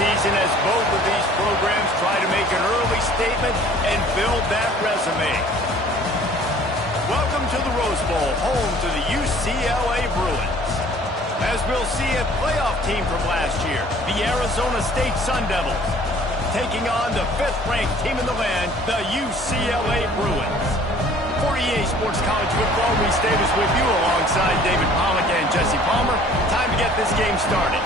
season as both of these programs try to make an early statement and build that resume. Welcome to the Rose Bowl, home to the UCLA Bruins. As we'll see a playoff team from last year, the Arizona State Sun Devils, taking on the 5th-ranked team in the land, the UCLA Bruins. For EA Sports College Football, Reese Davis with you alongside David Pollack and Jesse Palmer. Time to get this game started.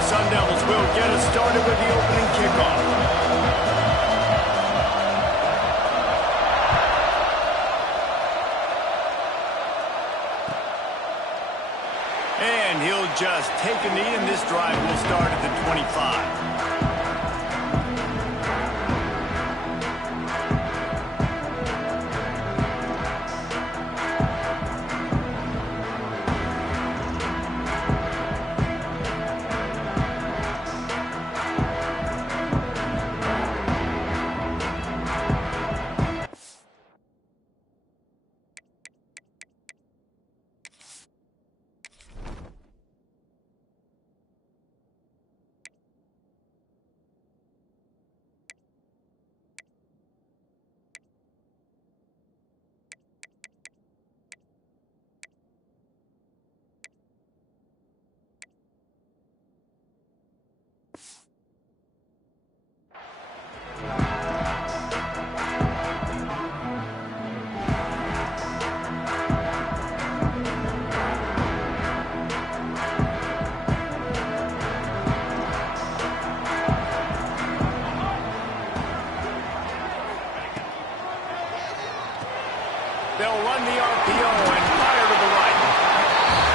Sun Devils will get us started with the opening kickoff. And he'll just take a knee, and this drive will start at the 25. They'll run the RPO and fire to the right.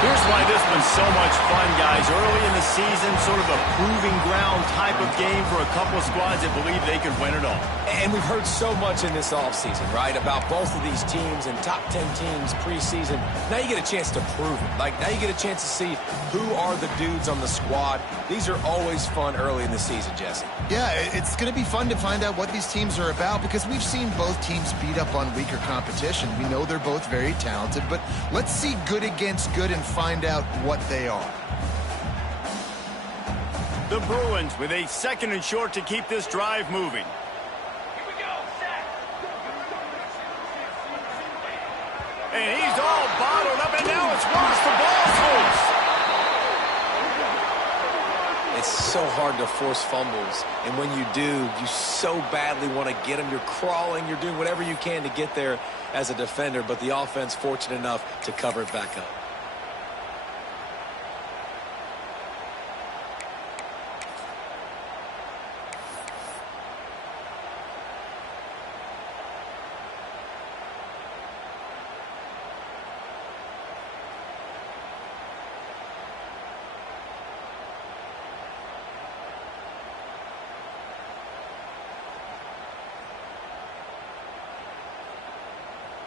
Here's why this one's so much fun, guys. Early in the season, sort of a proving ground type of game for a couple of squads that believe they could win it all. And we've heard so much in this offseason, right, about both of these teams and top 10 teams preseason. Now you get a chance to prove it. Like, now you get a chance to see who are the dudes on the squad. These are always fun early in the season, Jesse. Yeah, it's going to be fun to find out what these teams are about because we've seen both teams beat up on weaker competition. We know they're both very talented, but let's see good against good and find out what they are. The Bruins with a 2nd and short to keep this drive moving. And he's all bottled up, and now it's worse. The ball's loose. It's so hard to force fumbles, and when you do, you so badly want to get them. You're crawling, you're doing whatever you can to get there as a defender, but the offense fortunate enough to cover it back up.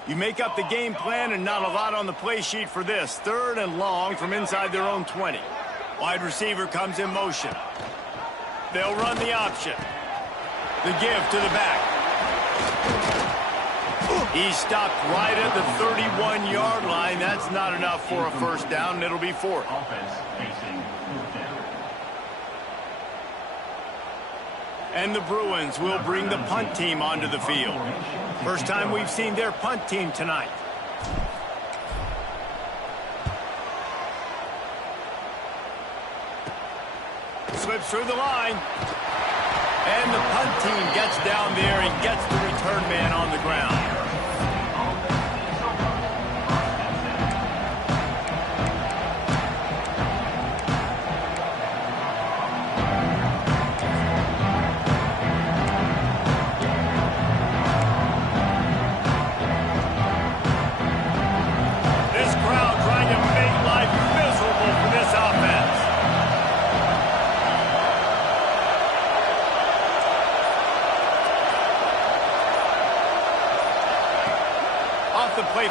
You make up the game plan and not a lot on the play sheet for this. 3rd and long from inside their own 20. Wide receiver comes in motion. They'll run the option. The give to the back. He's stopped right at the 31-yard line. That's not enough for a first down, and it'll be 4th. And the Bruins will bring the punt team onto the field. First time we've seen their punt team tonight. Slips through the line. And the punt team gets down there and gets the return man on the ground. This crowd trying to make life miserable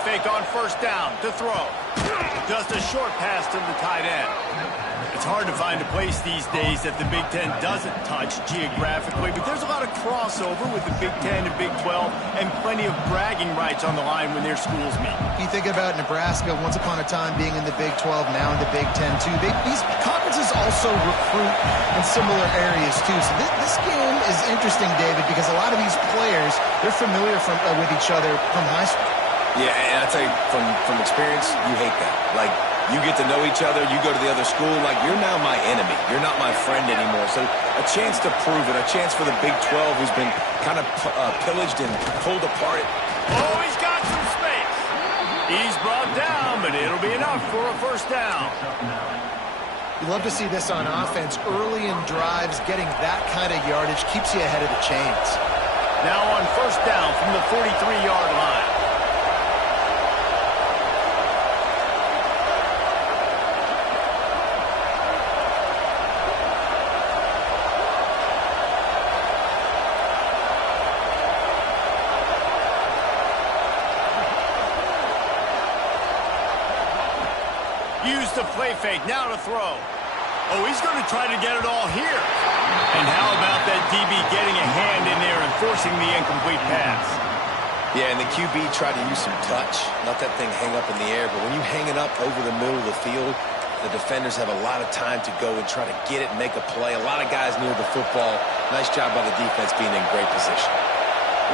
fake on first down to throw. Just a short pass to the tight end. It's hard to find a place these days that the Big Ten doesn't touch geographically, but there's a lot of crossover with the Big Ten and Big 12 and plenty of bragging rights on the line when their schools meet. You think about Nebraska, once upon a time being in the Big 12, now in the Big 10 too. These conferences also recruit in similar areas too. So this game is interesting, David, because a lot of these players, they're familiar with each other from high school. Yeah, and I tell you, from experience, you hate that. Like, you get to know each other, you go to the other school, like, you're now my enemy. You're not my friend anymore. So a chance to prove it, a chance for the Big 12, who's been kind of pillaged and pulled apart. Oh, he's got some space. He's brought down, but it'll be enough for a first down. You love to see this on offense. Early in drives, getting that kind of yardage keeps you ahead of the chains. Now on first down from the 43-yard line. Use the play fake, now to throw. Oh, he's going to try to get it all here. And how about that DB getting a hand in there and forcing the incomplete pass? Yeah, and the QB tried to use some touch, let that thing hang up in the air. But when you hang it up over the middle of the field, the defenders have a lot of time to go and try to get it and make a play. A lot of guys near the football. Nice job by the defense being in great position.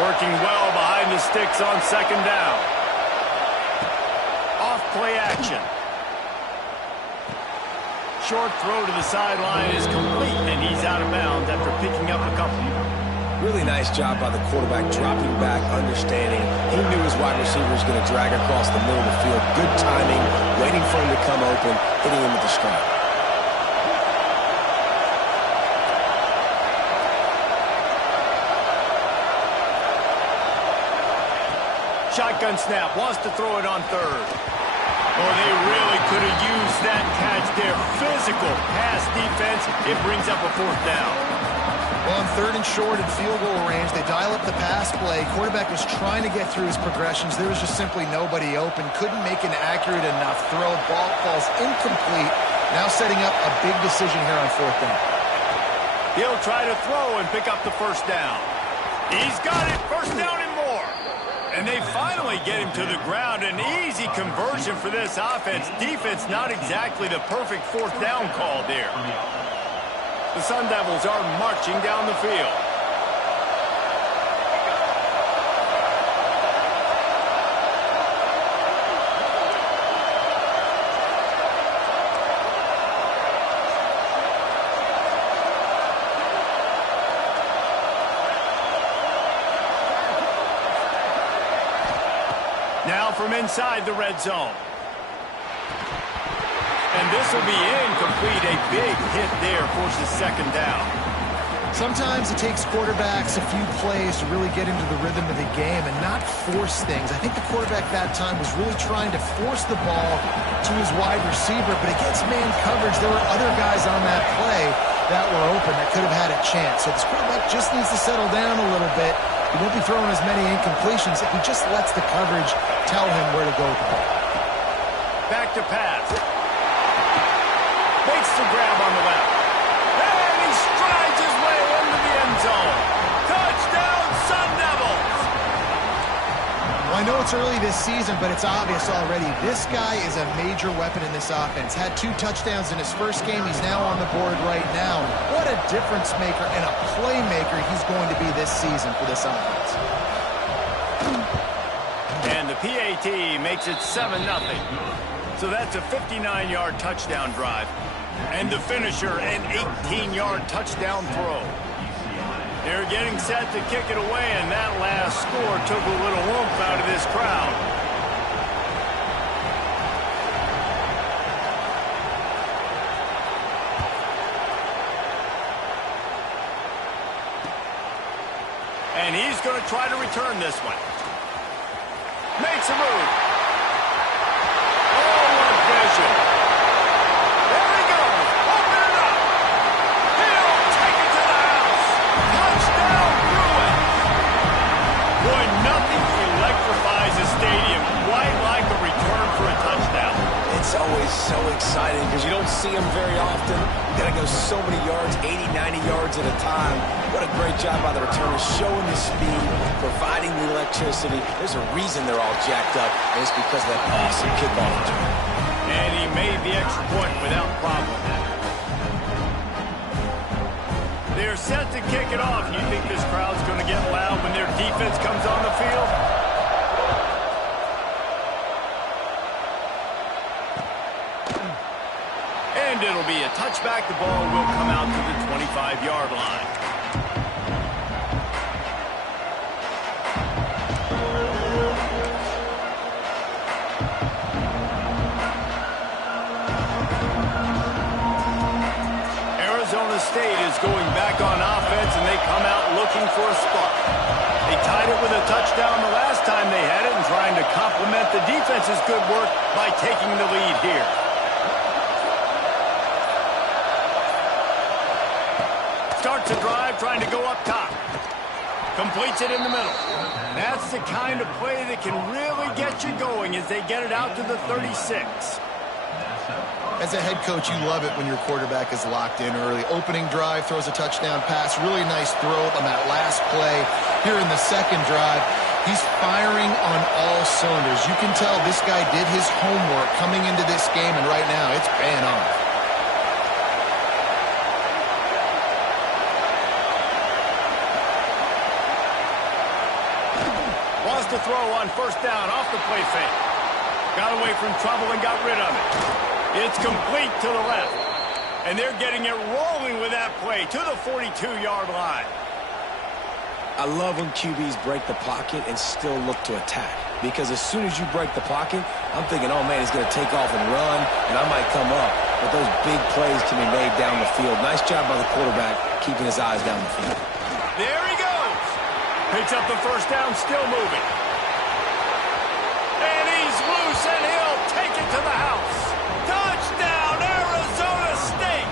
Working well behind the sticks on second down. Off play action. Short throw to the sideline is complete, and he's out of bounds after picking up a couple. Really nice job by the quarterback, dropping back, understanding. He knew his wide receiver was going to drag across the middle of the field. Good timing, waiting for him to come open, hitting him with the strike. Shotgun snap, wants to throw it on third. Oh, they really could have used that catch there. Physical pass defense. It brings up a fourth down. Well, on third and short and field goal range, they dial up the pass play. Quarterback was trying to get through his progressions. There was just simply nobody open. Couldn't make an accurate enough throw. Ball falls incomplete. Now setting up a big decision here on fourth down. He'll try to throw and pick up the first down. He's got it. First down and more. And they finally get him to the ground. An easy conversion for this offense. Defense not exactly the perfect fourth down call there. The Sun Devils are marching down the field. Now from inside the red zone. And this will be incomplete. A big hit there forces second down. Sometimes it takes quarterbacks a few plays to really get into the rhythm of the game and not force things. I think the quarterback that time was really trying to force the ball to his wide receiver, but against man coverage, there were other guys on that play that were open that could have had a chance. So this quarterback just needs to settle down a little bit. He won't be throwing as many incompletions if he just lets the coverage tell him where to go with the ball. Back to pass. Makes the grab on the left. And he strides his way into the end zone. Touchdown, Sun Devils! Well, I know it's early this season, but it's obvious already. This guy is a major weapon in this offense. Had 2 touchdowns in his first game. He's now on the board right now. What a difference maker and a playmaker he's going to be this season for this offense. And the PAT makes it 7-0. So that's a 59-yard touchdown drive. And the finisher, an 18-yard touchdown throw. They're getting set to kick it away, and that last score took a little oomph out of this crowd. And he's going to try to return this one. Makes a move. Oh, what vision. There he goes. Open it up. He'll take it to the house. Touchdown, Bruins. Boy, nothing electrifies a stadium quite like always so exciting because you don't see them very often. You got to go so many yards, 80, 90 yards at a time. What a great job by the returners, showing the speed, providing the electricity. There's a reason they're all jacked up, and it's because of that awesome kickoff return. And he made the extra point without problem. They're set to kick it off. You think this crowd's going to get loud when their defense comes on the field? And it'll be a touchback. The ball will come out to the 25-yard line. Arizona State is going back on offense, and they come out looking for a spark. They tied it with a touchdown the last time they had it and trying to complement the defense's good work by taking the lead here. Starts a drive, trying to go up top. Completes it in the middle. That's the kind of play that can really get you going as they get it out to the 36. As a head coach, you love it when your quarterback is locked in early. Opening drive, throws a touchdown pass. Really nice throw on that last play. Here in the second drive, he's firing on all cylinders. You can tell this guy did his homework coming into this game, and right now it's paying off. Wants to throw on first down off the play fake. Got away from trouble and got rid of it. It's complete to the left. And they're getting it rolling with that play to the 42-yard line. I love when QBs break the pocket and still look to attack. Because as soon as you break the pocket, I'm thinking, oh, man, he's going to take off and run, and I might come up. But those big plays can be made down the field. Nice job by the quarterback keeping his eyes down the field. There he goes. Picks up the first down, still moving. And he's loose, and he'll take it to the house. Touchdown, Arizona State!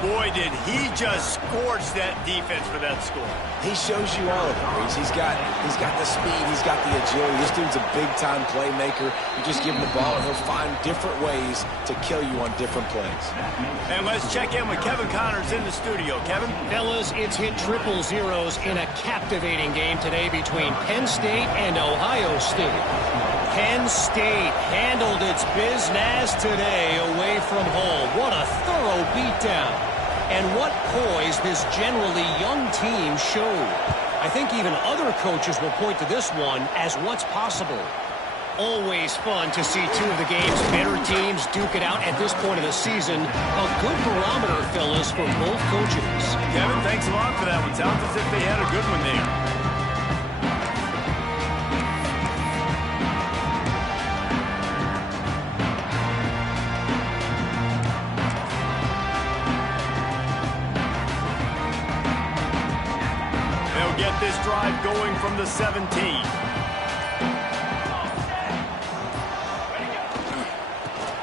Boy, did he just scorch that defense for that score. He shows you all of it, Reese. He's got the speed, he's got the agility. This dude's a big-time playmaker. You just give him the ball, and he'll find different ways to kill you on different plays. And let's check in with Kevin Connors in the studio. Kevin? Fellas, it's hit triple zeros in a captivating game today between Penn State and Ohio State. Penn State handled its business today away from home. What a thorough beatdown. And what poise this generally young team showed. I think even other coaches will point to this one as what's possible. Always fun to see two of the game's better teams duke it out at this point of the season. A good barometer, fellas, for both coaches. Kevin, thanks a lot for that one. Sounds as if they had a good one there. Get this drive going from the 17.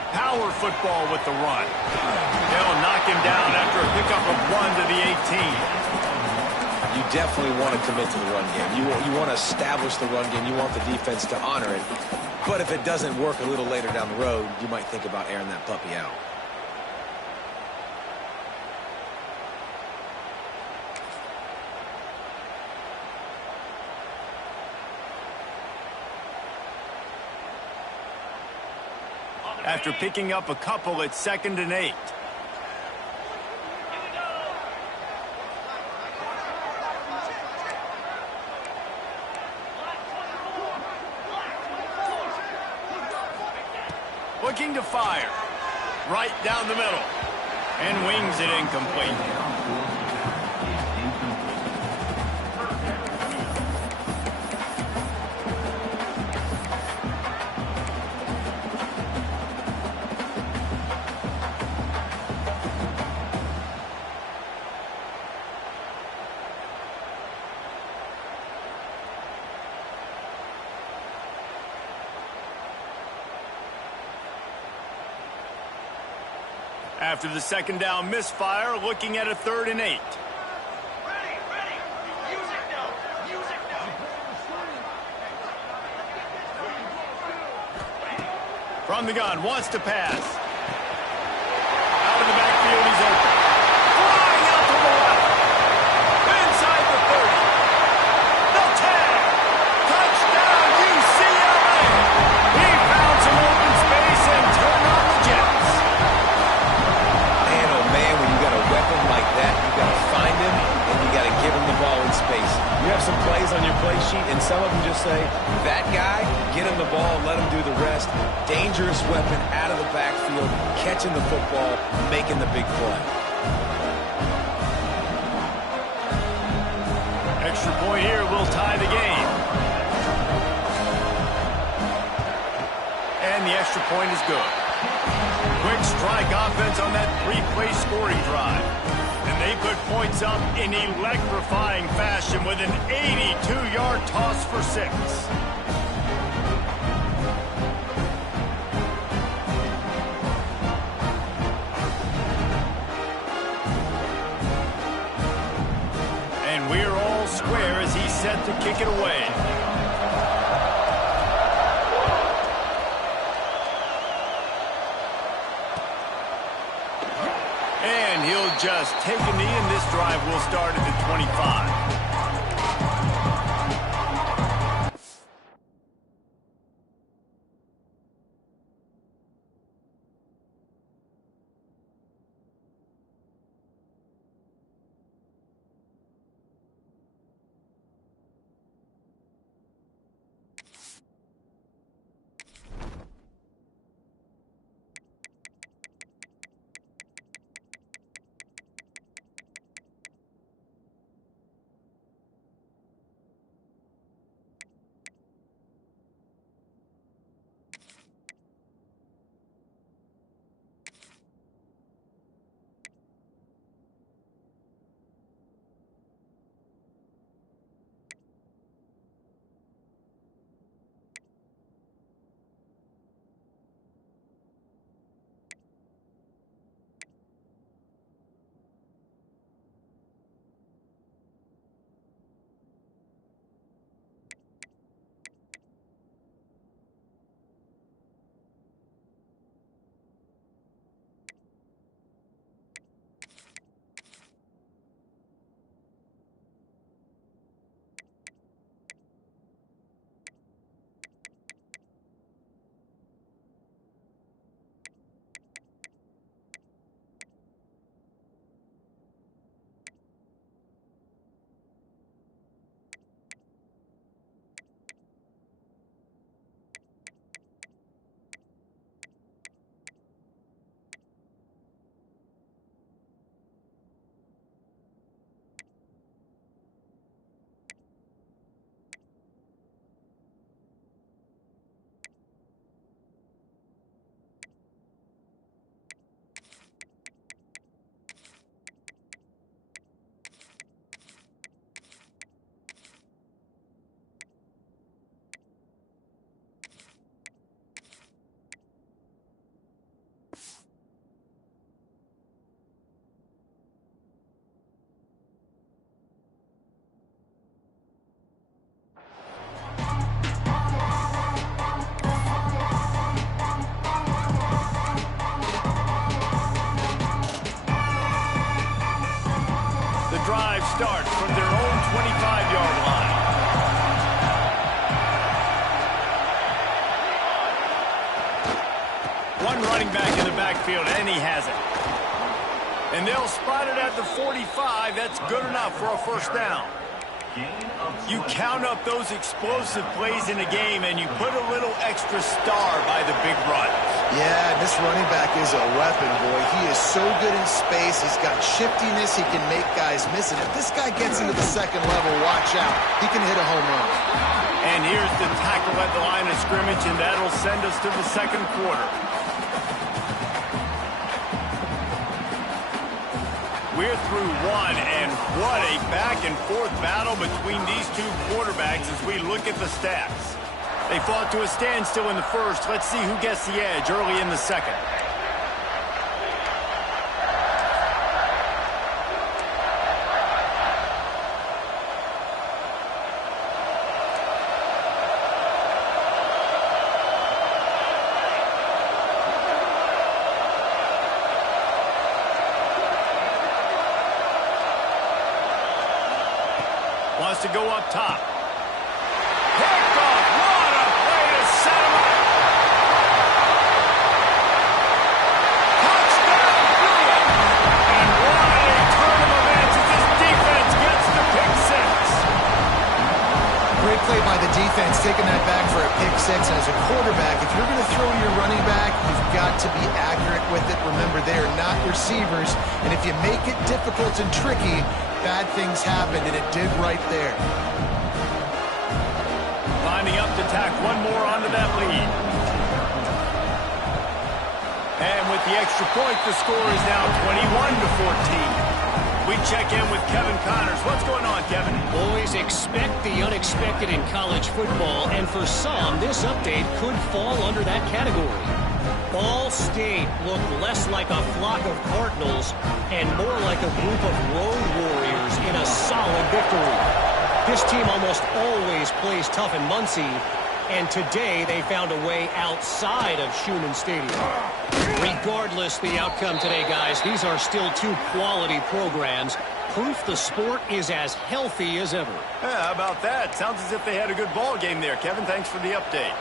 Power football with the run. They'll knock him down after a pickup of 1 to the 18. You definitely want to commit to the run game. You want to establish the run game. You want the defense to honor it. But if it doesn't work a little later down the road, you might think about airing that puppy out. After picking up a couple, it's 2nd and 8. Looking to fire. Right down the middle. And wings it incomplete. After the second down misfire, looking at a 3rd and 8. From the gun, wants to pass. Out of the backfield, he's open. Flying out to the left. Inside the 30. The 10. Touchdown, UCLA. He found some open space and turned on the Jets. Man, oh man, when you got a weapon like that, you got to find him and you got to give him the ball in space. You have some plays on your play sheet, and some of them just say, that guy, get him the ball, let him do the rest. Dangerous weapon out of the backfield, catching the football, making the big play. Extra point here will tie the game. And the extra point is good. Quick strike offense on that three-play scoring drive. And they put points up in electrifying fashion with an 82-yard toss for 6. And we're all square as he's set to kick it away. And he'll just take a knee, and this drive will start at the 25. Drive starts from their own 25-yard line. One running back in the backfield, and he has it. And they'll spot it at the 45. That's good enough for a first down. You count up those explosive plays in a game, and you put a little extra star by the big run. Yeah, this running back is a weapon, boy. He is so good in space. He's got shiftiness. He can make guys miss it. If this guy gets into the second level, watch out. He can hit a home run. And here's the tackle at the line of scrimmage, and that'll send us to the second quarter. We're through one, and what a back-and-forth battle between these two quarterbacks as we look at the stats. They fought to a standstill in the first. Let's see who gets the edge early in the second. to go up top. Picked off. What a play to set him up. Touchdown, Bruins. And what a turn of events as this defense gets the pick six. Great play by the defense, taking that back for a pick six. And as a quarterback, if you're going to throw to your running back, you've got to be accurate with it. Remember, they are not receivers. And if you make it difficult and tricky, bad things happen, and it did right there. Lining up to tack one more onto that lead. And with the extra point, the score is now 21-14. We check in with Kevin Connors. What's going on, Kevin? Boys, expect the unexpected in college football, and for some, this update could fall under that category. Ball State looked less like a flock of Cardinals and more like a group of road warriors in a solid victory. This team almost always plays tough in Muncie, and today they found a way outside of Schumann Stadium. Regardless the outcome today, guys, these are still two quality programs. Proof the sport is as healthy as ever. Yeah, how about that? Sounds as if they had a good ball game there, Kevin. Thanks for the update.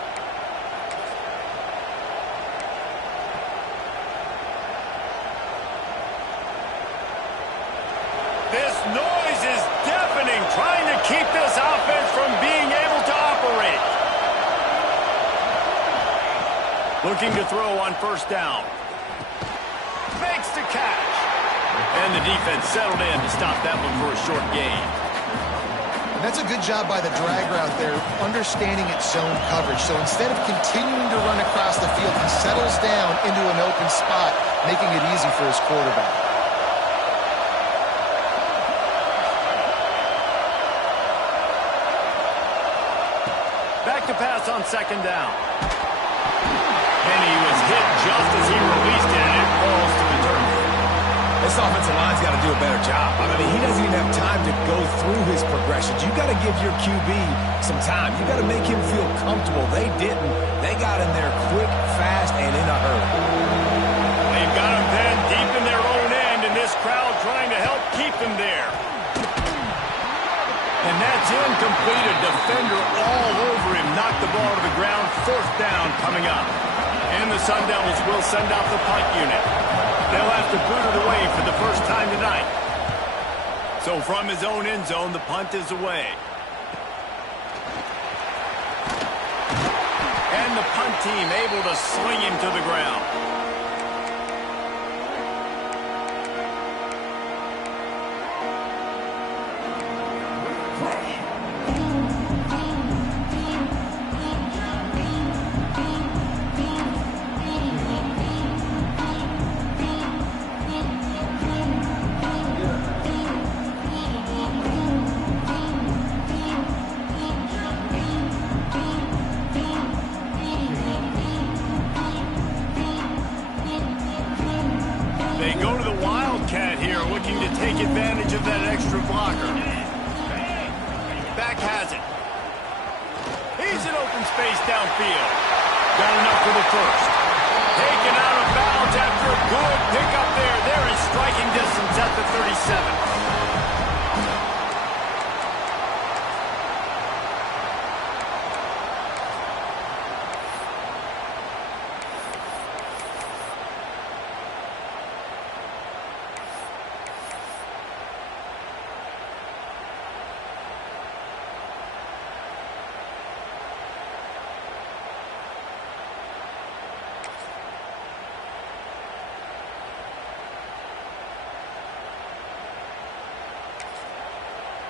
This noise is deafening, trying to keep this offense from being able to operate. Looking to throw on first down. Makes the catch. And the defense settled in to stop that one for a short gain. That's a good job by the drag route there, understanding its zone coverage. So instead of continuing to run across the field, he settles down into an open spot, making it easy for his quarterback. Back to pass on second down. And he was hit just as he released it, and it falls to the turf. This offensive line's got to do a better job. I mean, he doesn't even have time to go through his progressions. You got to give your QB some time. You got to make him feel comfortable. They didn't. They got in there quick, fast, and in a hurry. They've got him then deep in their own end, and this crowd trying to help keep them there. And that's incomplete. A defender all over him. Knocked the ball to the ground. Fourth down coming up. And the Sun Devils will send out the punt unit. They'll have to boot it away for the first time tonight. So from his own end zone, the punt is away. And the punt team able to sling him to the ground. They go to the Wildcat here, looking to take advantage of that extra blocker. Back has it. He's in open space downfield. Got enough for the first. Taken out of bounds after a good pickup there. They're in striking distance at the 37.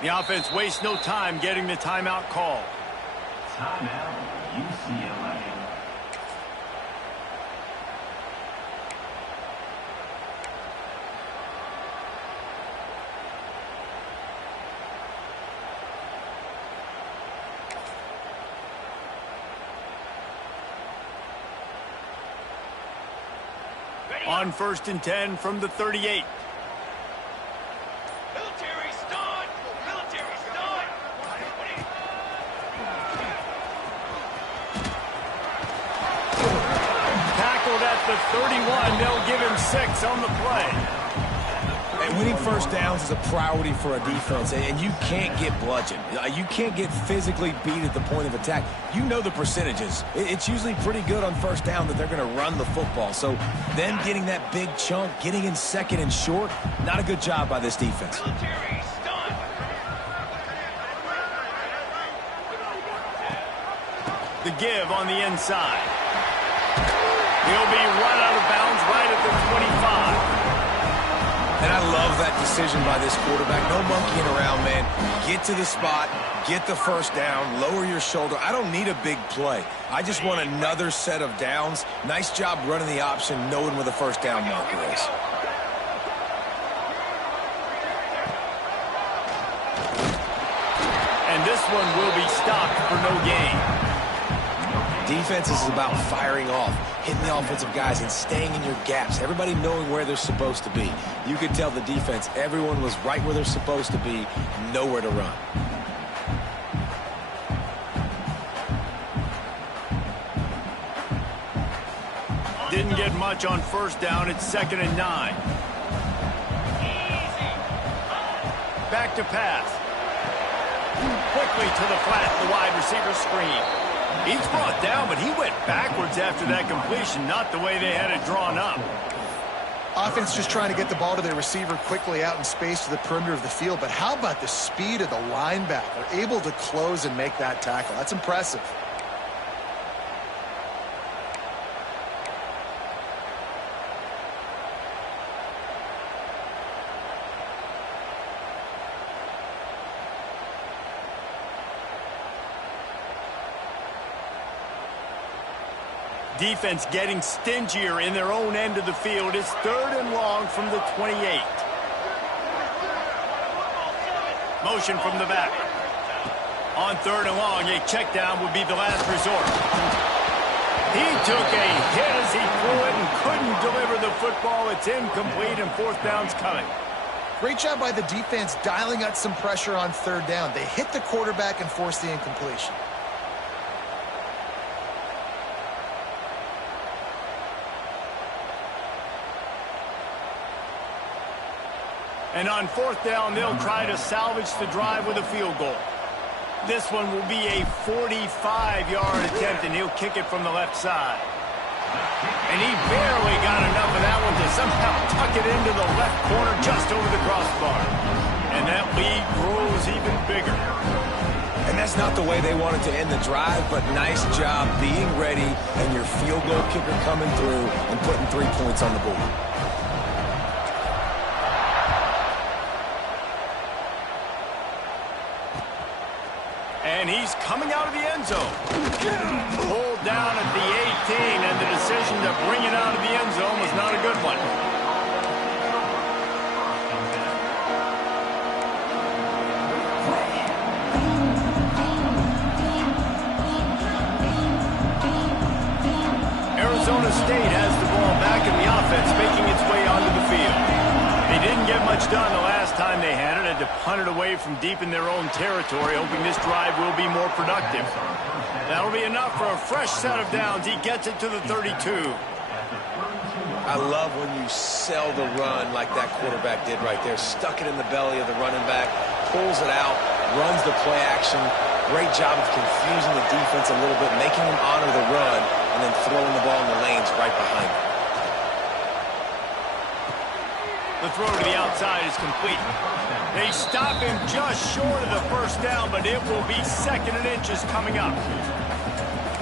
The offense wastes no time getting the timeout call. Timeout, UCLA. On 1st and 10 from the 38. Tackled at the 31. They'll give him 6 on the play. And winning first downs is a priority for a defense, and you can't get bludgeoned. You can't get physically beat at the point of attack. You know the percentages. It's usually pretty good on first down that they're going to run the football. So them getting that big chunk, getting in second and short, not a good job by this defense. The give on the inside. He'll be run out of bounds right at the 25. And I love that decision by this quarterback. No monkeying around, man. Get to the spot, get the first down, lower your shoulder. I don't need a big play. I just want another set of downs. Nice job running the option, knowing where the first down marker is. And this one will be stopped for no gain. Defense is about firing off, hitting the offensive guys, and staying in your gaps. Everybody knowing where they're supposed to be. You could tell the defense, everyone was right where they're supposed to be, nowhere to run. Didn't get much on first down. It's 2nd and 9. Back to pass. Quickly to the flat, the wide receiver screen. He's brought down, but he went backwards after that completion, not the way they had it drawn up. Offense just trying to get the ball to their receiver quickly out in space to the perimeter of the field, but how about the speed of the linebacker? Able to close and make that tackle. That's impressive. Defense getting stingier in their own end of the field. It's 3rd and long from the 28. Motion from the back. On 3rd and long, a check down would be the last resort. He took a hit as he threw it and couldn't deliver the football. It's incomplete and 4th down's coming. Great job by the defense dialing out some pressure on 3rd down. They hit the quarterback and forced the incompletion. And on 4th down, they'll try to salvage the drive with a field goal. This one will be a 45-yard attempt, and he'll kick it from the left side. And he barely got enough of that one to somehow tuck it into the left corner just over the crossbar. And that lead grows even bigger. And that's not the way they wanted to end the drive, but nice job being ready and your field goal kicker coming through and putting 3 points on the board. And he's coming out of the end zone. Pulled down at the 18, and the decision to bring it out of the end zone was not a good one. Arizona State has the ball back in the offense, making its way onto the field. They didn't get much done the last time they had it, had to punt it away from deep in their own territory, hoping this drive will be more productive. That'll be enough for a fresh set of downs. He gets it to the 32. I love when you sell the run like that quarterback did right there. Stuck it in the belly of the running back, pulls it out, runs the play action. Great job of confusing the defense a little bit, making them honor the run, and then throwing the ball in the lanes right behind him. The throw to the outside is complete. They stop him just short of the first down, but it will be 2nd and inches coming up.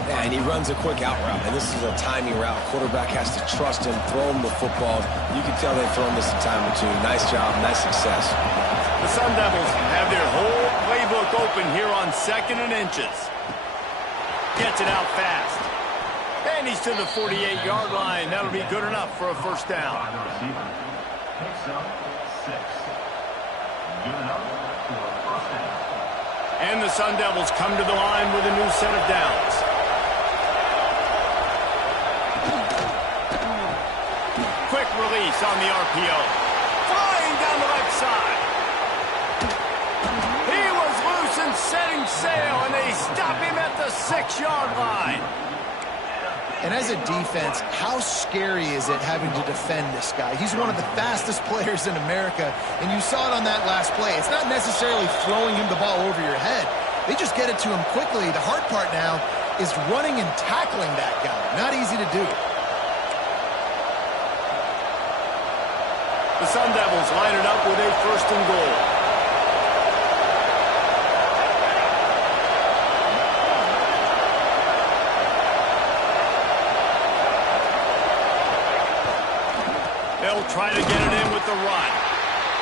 Yeah, and he runs a quick out route, and this is a timing route. Quarterback has to trust him, throw him the football. You can tell they've thrown this a time or two. Nice job, nice success. The Sun Devils have their whole playbook open here on 2nd and inches. Gets it out fast. And he's to the 48-yard line. That'll be good enough for a first down. Picks up 6. Good enough for a first down. And the Sun Devils come to the line with a new set of downs. Quick release on the RPO. Flying down the left side. He was loose and setting sail, and they stop him at the 6-yard line. And as a defense, how scary is it having to defend this guy? He's one of the fastest players in America, and you saw it on that last play. It's not necessarily throwing him the ball over your head. They just get it to him quickly. The hard part now is running and tackling that guy. Not easy to do. The Sun Devils line it up with a 1st and goal. They'll try to get it in with the run.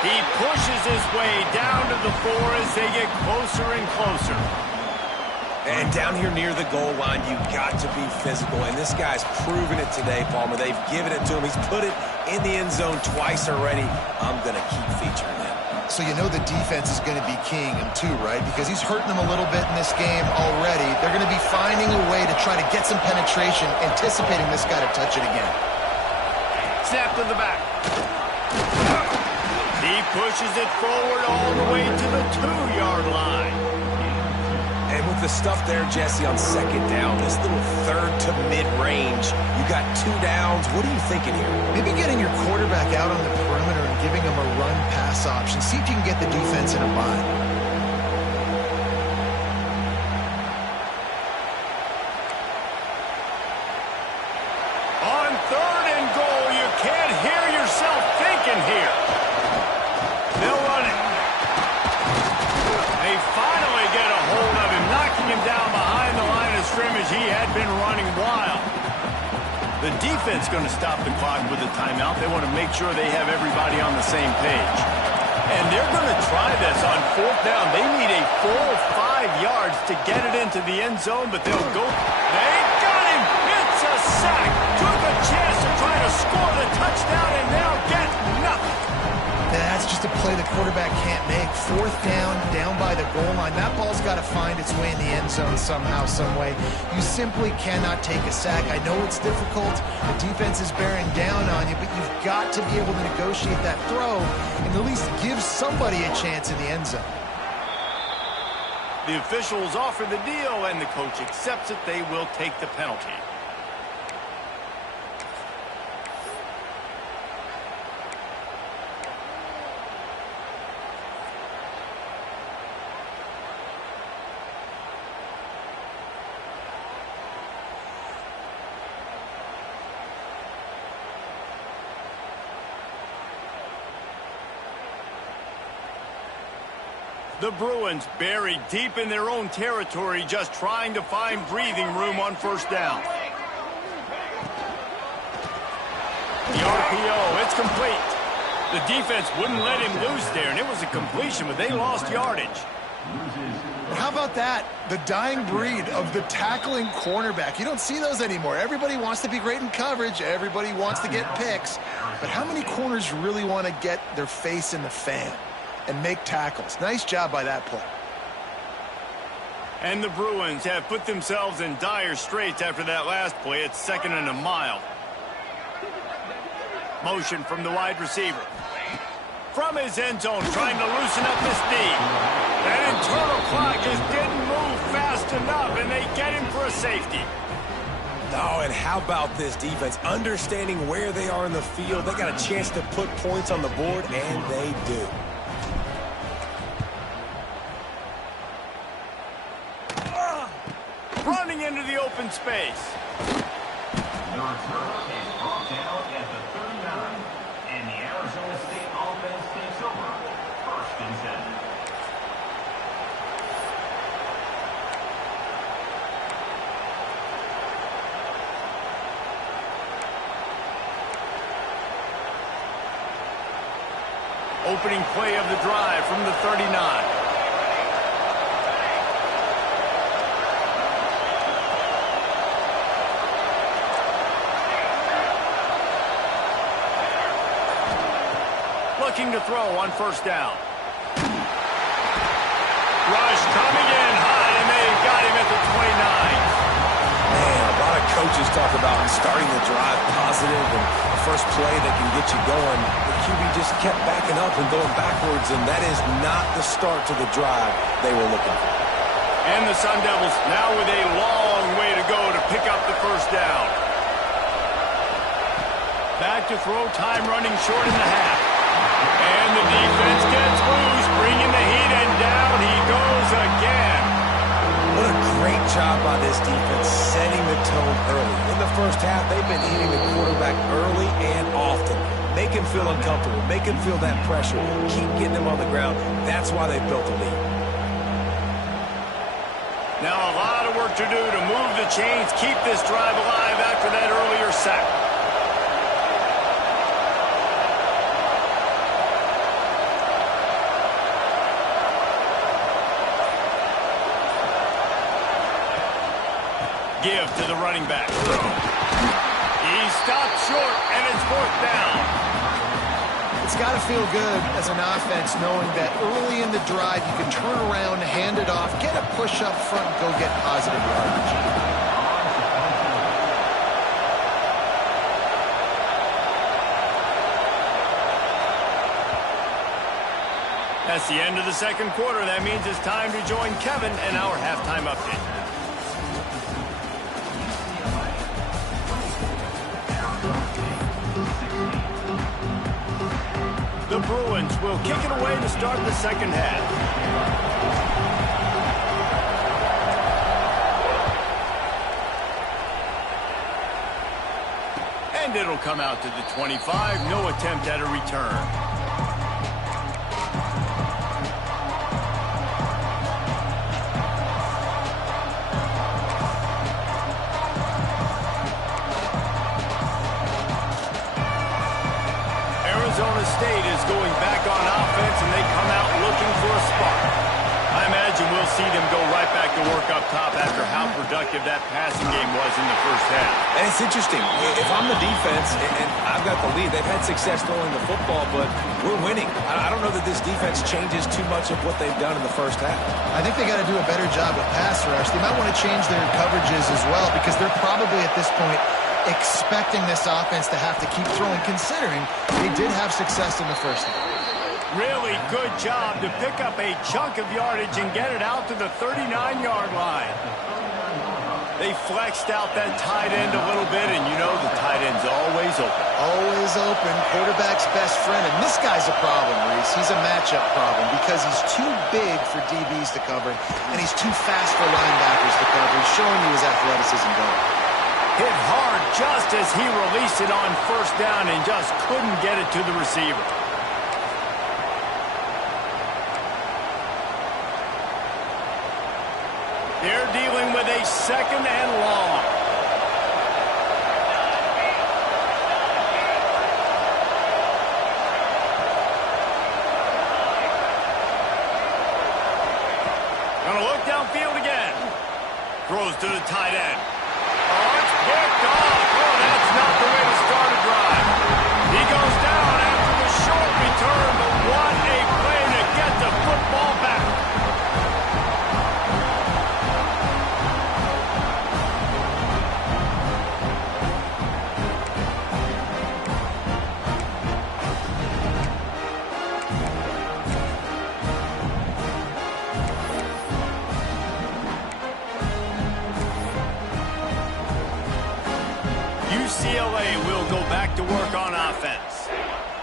He pushes his way down to the 4 as they get closer and closer. And down here near the goal line, you've got to be physical. And this guy's proven it today, Palmer. They've given it to him. He's put it in the end zone twice already. I'm going to keep featuring him. So you know the defense is going to be keying him too, right? Because he's hurting them a little bit in this game already. They're going to be finding a way to try to get some penetration, anticipating this guy to touch it again. Snap to the back. He pushes it forward all the way to the 2-yard line. And with the stuff there, Jesse, on 2nd down, this little 3rd to mid-range, you got 2 downs. What are you thinking here? Maybe getting your quarterback out on the perimeter and giving him a run-pass option. See if you can get the defense in a bind. Here. They'll run it. They finally get a hold of him, knocking him down behind the line of scrimmage. He had been running wild. The defense going to stop the clock with a timeout. They want to make sure they have everybody on the same page. And they're going to try this on 4th down. They need a full 5 yards to get it into the end zone, but they'll go. They got him. It's a sack. Took a chance to try to score the touchdown and now get nothing. That's just a play the quarterback can't make. 4th down by the goal line. That ball's got to find its way in the end zone somehow, some way. You simply cannot take a sack. I know it's difficult. The defense is bearing down on you, but you've got to be able to negotiate that throw and at least give somebody a chance in the end zone. The officials offer the deal, and the coach accepts it. They will take the penalty. The Bruins buried deep in their own territory, just trying to find breathing room on 1st down. The RPO, it's complete. The defense wouldn't let him loose there, and it was a completion, but they lost yardage. How about that? The dying breed of the tackling cornerback. You don't see those anymore. Everybody wants to be great in coverage. Everybody wants to get picks. But how many corners really want to get their face in the fan and make tackles? Nice job by that play. And the Bruins have put themselves in dire straits after that last play. It's 2nd and a mile. Motion from the wide receiver. From his end zone, trying to loosen up his knee. That internal clock just didn't move fast enough, and they get him for a safety. Oh, and how about this defense? Understanding where they are in the field. They got a chance to put points on the board, and they do. Running into the open space. The return is brought down at the 39, and the Arizona State offense takes over. 1st and 10. Opening play of the drive from the 39. Looking to throw on 1st down. Rush coming in high, and they've got him at the 29. Man, a lot of coaches talk about starting the drive positive and the first play that can get you going. The QB just kept backing up and going backwards, and that is not the start to the drive they were looking for. And the Sun Devils now with a long way to go to pick up the 1st down. Back to throw, time running short in the half. And the defense gets loose, bringing the heat, and down he goes again. What a great job by this defense setting the tone early. In the first half, they've been hitting the quarterback early and often. Make him feel uncomfortable. Make him feel that pressure. Keep getting him on the ground. That's why they built the lead. Now a lot of work to do to move the chains, keep this drive alive after that earlier sack. Give to the running back. He stopped short, and it's 4th down. It's got to feel good as an offense knowing that early in the drive you can turn around, hand it off, get a push up front, and go get positive yardage. That's the end of the second quarter. That means it's time to join Kevin in our halftime update. The Bruins will kick it away to start the second half. And it'll come out to the 25. No attempt at a return. Arizona State is going back on offense, and they come out looking for a spark. I imagine we'll see them go right back to work up top after how productive that passing game was in the first half. And it's interesting. If I'm the defense and I've got the lead, they've had success throwing the football, but we're winning. I don't know that this defense changes too much of what they've done in the first half. I think they got to do a better job with pass rush. They might want to change their coverages as well because they're probably at this point expecting this offense to have to keep throwing, considering they did have success in the first half. Really good job to pick up a chunk of yardage and get it out to the 39-yard line. They flexed out that tight end a little bit, and you know the tight end's always open. Always open, quarterback's best friend. And this guy's a problem, Reese. He's a matchup problem because he's too big for DBs to cover, and he's too fast for linebackers to cover. He's showing you his athleticism going. Hit hard just as he released it on first down and just couldn't get it to the receiver. They're dealing with a 2nd and long. Gonna look downfield again. Throws to the tight end. Oh, it's picked off. Oh, that's not the way to start a drive. He goes down after the short return, but what a play to get the football back. UCLA will go back to work on offense.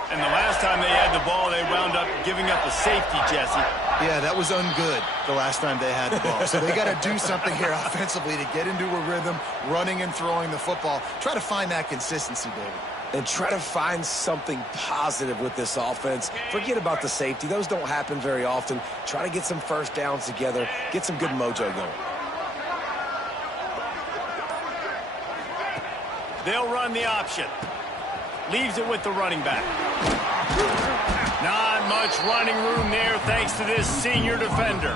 And the last time they had the ball, they wound up giving up a safety, Jesse. Yeah, that was ungood the last time they had the ball. So they got to do something here offensively to get into a rhythm, running and throwing the football. Try to find that consistency, David. And try to find something positive with this offense. Forget about the safety. Those don't happen very often. Try to get some first downs together. Get some good mojo going. They'll run the option. Leaves it with the running back. Not much running room there thanks to this senior defender.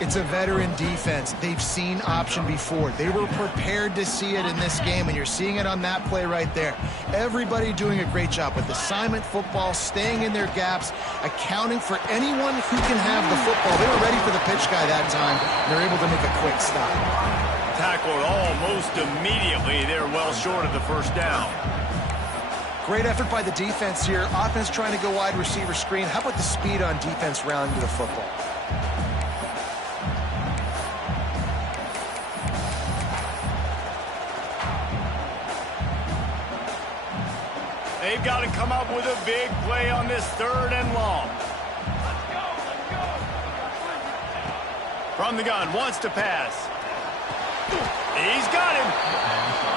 It's a veteran defense. They've seen option before. They were prepared to see it in this game, and you're seeing it on that play right there. Everybody doing a great job with assignment football, staying in their gaps, accounting for anyone who can have the football. They were ready for the pitch guy that time. They're able to make a quick stop. Tackled almost immediately. They're well short of the first down. Great effort by the defense here. Offense trying to go wide receiver screen. How about the speed on defense rounding to the football? They've got to come up with a big play on this 3rd and long. From the gun, wants to pass. He's got him.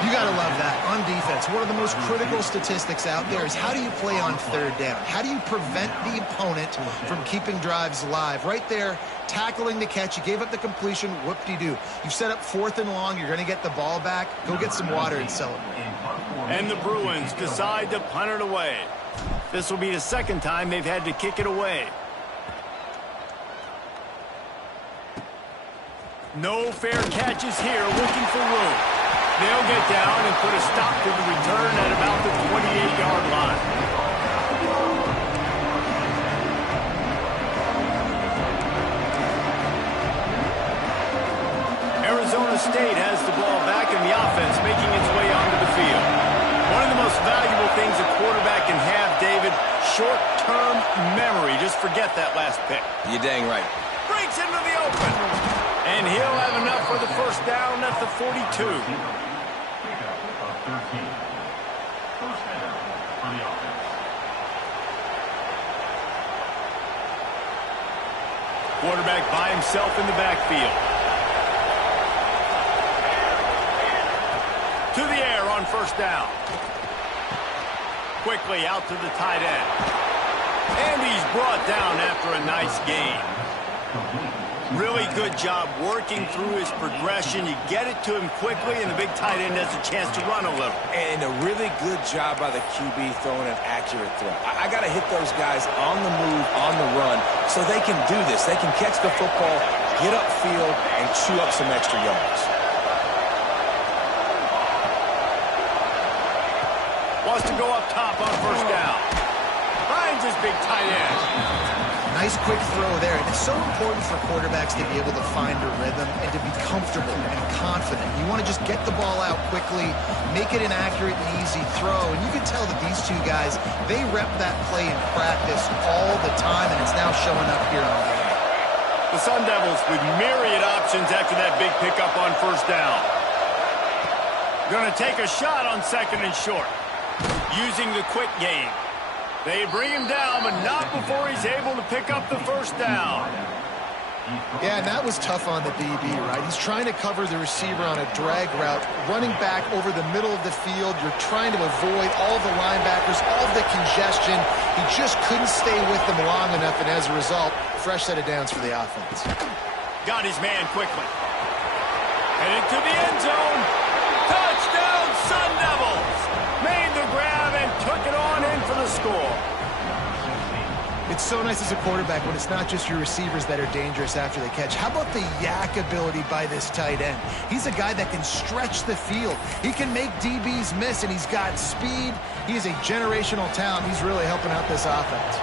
You got to love that. On defense, one of the most critical statistics out there is how do you play on 3rd down? How do you prevent the opponent from keeping drives alive? Right there, tackling the catch. You gave up the completion. Whoop-de-doo. You set up 4th and long. You're going to get the ball back. Go get some water and celebrate. And the Bruins decide to punt it away. This will be the 2nd time they've had to kick it away. No fair catches here, looking for room. They'll get down and put a stop to the return at about the 28-yard line. Arizona State has the ball back in the offense, making its way onto the field. One of the most valuable things a quarterback can have, David, short-term memory. Just forget that last pick. You're dang right. Breaks into the open. And he'll have enough for the 1st down at the 42. Pickup of 13. 1st down for the offense. Quarterback by himself in the backfield. To the air on 1st down. Quickly out to the tight end. And he's brought down after a nice gain. Really good job working through his progression. You get it to him quickly, and the big tight end has a chance to run a little. And a really good job by the QB throwing an accurate throw. I got to hit those guys on the move, on the run, so they can do this. They can catch the football, get upfield, and chew up some extra yards. Wants to go up top on 1st down. Finds his big tight end. Nice quick throw there. And it's so important for quarterbacks to be able to find a rhythm and to be comfortable and confident. You want to just get the ball out quickly, make it an accurate and easy throw. And you can tell that these two guys, they rep that play in practice all the time, and it's now showing up here on game. The Sun Devils with myriad options after that big pickup on 1st down. Going to take a shot on 2nd and short. Using the quick game. They bring him down, but not before he's able to pick up the 1st down. Yeah, and that was tough on the DB, right? He's trying to cover the receiver on a drag route, running back over the middle of the field. You're trying to avoid all the linebackers, all the congestion. He just couldn't stay with them long enough, and as a result, fresh set of downs for the offense. Got his man quickly. Headed to the end zone. Touchdown, Sun Devils! Made the grab and took it on in for the score. It's so nice as a quarterback when it's not just your receivers that are dangerous after the catch. How about the yak ability by this tight end? He's a guy that can stretch the field. He can make DBs miss, and he's got speed. He's a generational talent. He's really helping out this offense.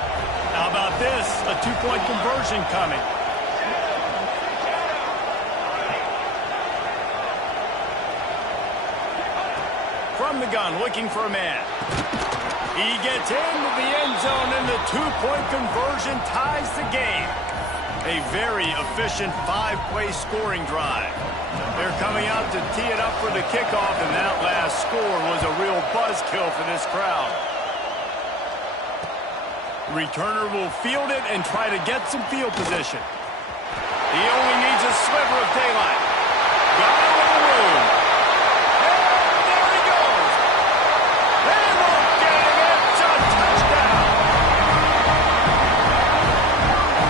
How about this? A 2-point conversion coming. From the gun, looking for a man. He gets into the end zone, and the 2-point conversion ties the game. A very efficient 5-play scoring drive. They're coming out to tee it up for the kickoff, and that last score was a real buzzkill for this crowd. Returner will field it and try to get some field position. He only needs a sliver of daylight. Got a little room. And there he goes. And look at him. It's a touchdown.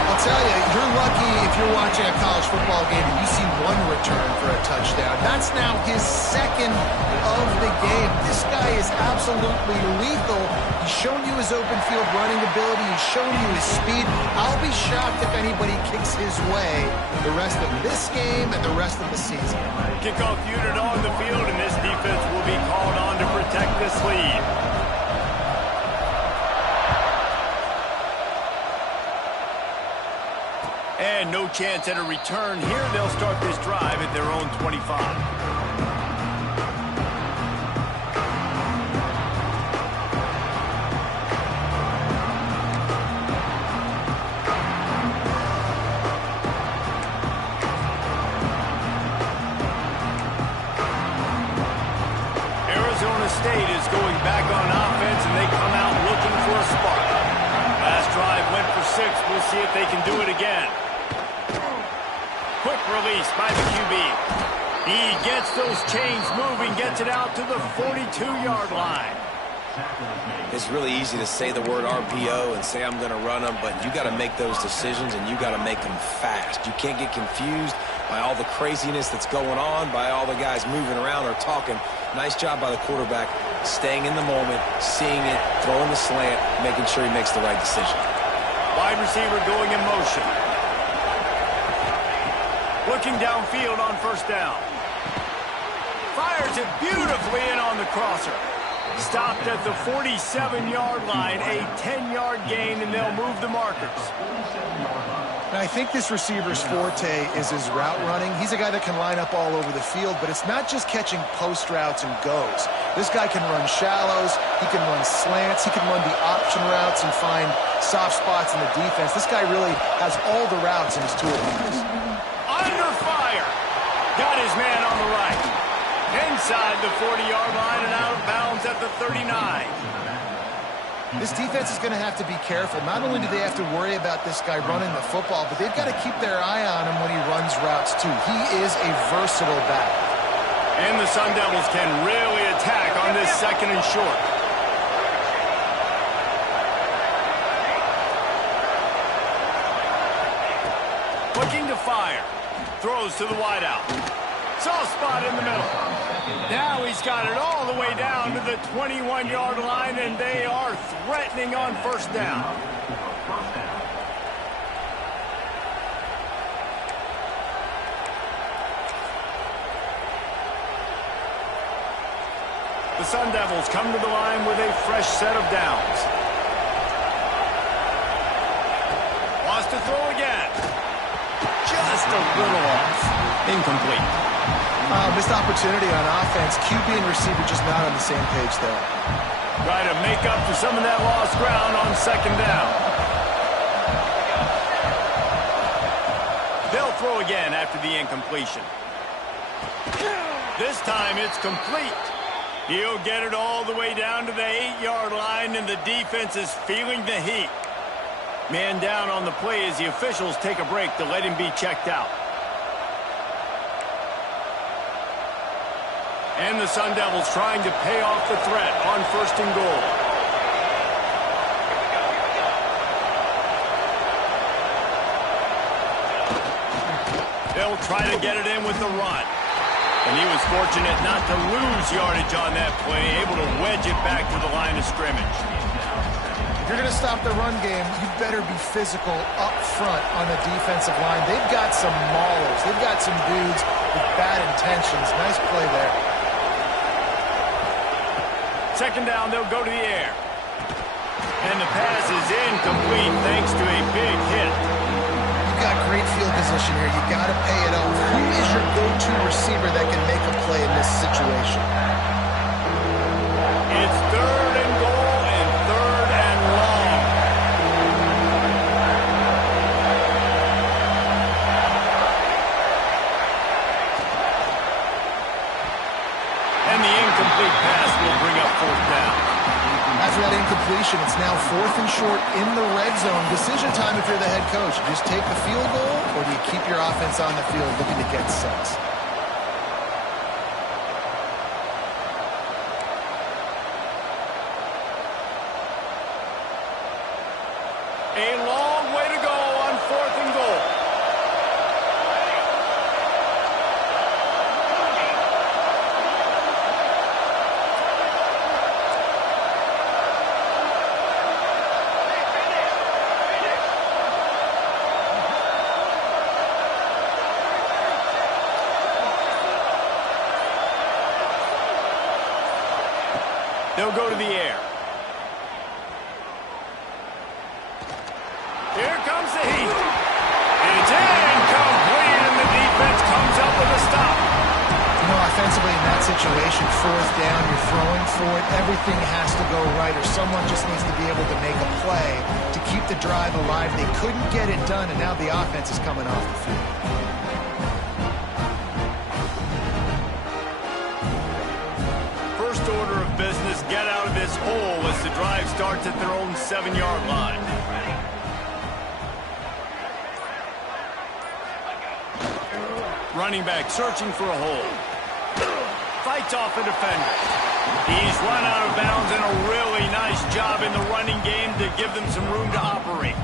I'll tell you, you're lucky if you're watching a college football game and you see one return for a touchdown. That's now his 2nd of the game. This guy is absolutely lethal. He's shown you his open field running ability. He's shown you his speed. I'll be shocked if anybody kicks his way the rest of this game and the rest of the season. Kickoff unit on the field, and this defense will be called on to protect this lead. And no chance at a return here. They'll start this drive at their own 25. Arizona State is going back on offense, and they come release by the QB. He gets those chains moving, gets it out to the 42-yard line. It's really easy to say the word RPO and say I'm going to run them, but you got to make those decisions and you got to make them fast. You can't get confused by all the craziness that's going on, by all the guys moving around or talking. Nice job by the quarterback, staying in the moment, seeing it, throwing the slant, making sure he makes the right decision. Wide receiver going in motion. Looking downfield on first down. Fires it beautifully in on the crosser. Stopped at the 47-yard line, a 10-yard gain, and they'll move the markers. And I think this receiver's forte is his route running. He's a guy that can line up all over the field, but it's not just catching post routes and goes. This guy can run shallows, he can run slants, he can run the option routes and find soft spots in the defense. This guy really has all the routes in his toolbox. Under fire. Got his man on the right. Inside the 40-yard line and out of bounds at the 39. This defense is going to have to be careful. Not only do they have to worry about this guy running the football, but they've got to keep their eye on him when he runs routes too. He is a versatile back. And the Sun Devils can really attack on this second and short. Looking to fire. Throws to the wideout. Soft spot in the middle. Now he's got it all the way down to the 21-yard line, and they are threatening on first down. The Sun Devils come to the line with a fresh set of downs. Wants to throw again. Just a little off. Incomplete. Missed opportunity on offense. QB and receiver just not on the same page there. Try to make up for some of that lost ground on second down. They'll throw again after the incompletion. This time it's complete. He'll get it all the way down to the 8-yard line, and the defense is feeling the heat. Man down on the play as the officials take a break to let him be checked out. And the Sun Devils trying to pay off the threat on first and goal. They'll try to get it in with the run. And he was fortunate not to lose yardage on that play, able to wedge it back to the line of scrimmage. If you're going to stop the run game, you better be physical up front on the defensive line. They've got some maulers. They've got some dudes with bad intentions. Nice play there. Second down, they'll go to the air. And the pass is incomplete thanks to a big hit. You've got great field position here. You've got to pay it off. Who is your go-to receiver that can make a play in this situation? It's third and goal and third and long. And the incomplete pass will bring up fourth down. After that incompletion, it's now fourth and short in the red zone. Decision time if you're the head coach. You just take the field goal, or do you keep your offense on the field looking to get 6? A long way to go on fourth and goal. They'll go to the air. Here comes the heat. It's incomplete, and the defense comes up with a stop. You know, offensively in that situation, fourth down, you're throwing for it. Everything has to go right, or someone just needs to be able to make a play to keep the drive alive. They couldn't get it done, and now the offense is coming off the field. First order of business, get out of this hole as the drive starts at their own 7-yard line. Running back searching for a hole. Fights off a defender. He's run out of bounds, and a really nice job in the running game to give them some room to operate.